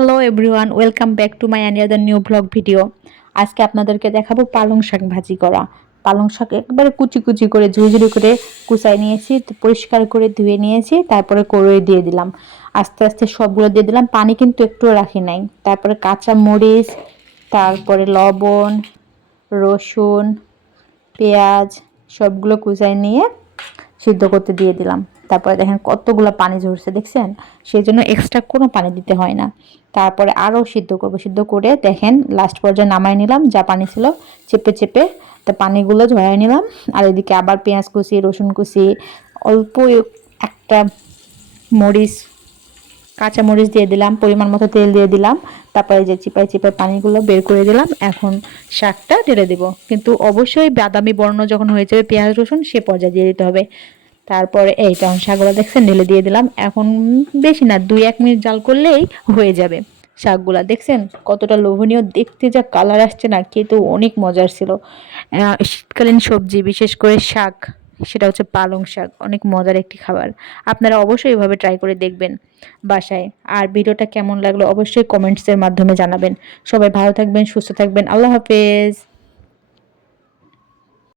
Hello everyone, welcome back to my another new blog video. আজকে আপনাদেরকে দেখাবো পালং শাক ভাজি করা। পালং শাক একবারে কুচি কুচি করে ঝুড়ি করে কুচাই নিয়েছি, পরিষ্কার করে ধুয়ে নিয়েছি, তারপরে কড়াই দিয়ে দিলাম। আস্তে আস্তে সবগুলো দিয়ে দিলাম, পানি কিন্তু একটুও রাখি নাই। তারপরে কাঁচা মরিচ, তারপরে লবণ, রসুন, পেঁয়াজ সবগুলো কুচাই নিয়ে সিদ্ধ করতে দিয়ে দিলাম। তারপরে দেখেন কতগুলো পানি ঝরছে, দেখছেন? সেই জন্য এক্সট্রা কোনো পানি দিতে হয় না। তারপরে আরও সিদ্ধ করব, সিদ্ধ করে দেখেন লাস্ট পর্যায়ে নামাই নিলাম, যা পানি ছিল চেপে চেপে তা পানিগুলো ঝরাই নিলাম। আর এদিকে আবার পেঁয়াজ কুচি, রসুন কুচি, অল্প একটা মরিচ, কাঁচা মরিচ দিয়ে দিলাম, পরিমাণ মতো তেল দিয়ে দিলাম। তারপরে যে চিপাই চিপাই পানিগুলো বের করে দিলাম। এখন শাকটা ঢেলে দেব, কিন্তু অবশ্যই বাদামি বর্ণ যখন হয়ে যাবে পেঁয়াজ রসুন, সে পর্যায়ে দিয়ে দিতে হবে। তারপরে এই তখন শাকগুলো দেখছেন ঢেলে দিয়ে দিলাম। এখন বেশি না, 2-1 মিনিট জাল করলেই হয়ে যাবে। শাকগুলা দেখছেন কতটা লোভনীয় দেখতে, যা কালার আসছে না, খেতে অনেক মজার ছিল। শীতকালীন সবজি, বিশেষ করে শাক, সেটা হচ্ছে পালং শাক, অনেক মজার একটি খাবার। আপনারা অবশ্যই এভাবে ট্রাই করে দেখবেন বাসায়। আর ভিডিওটা কেমন লাগলো অবশ্যই কমেন্টসের মাধ্যমে জানাবেন। সবাই ভালো থাকবেন, সুস্থ থাকবেন। আল্লাহ হাফেজ।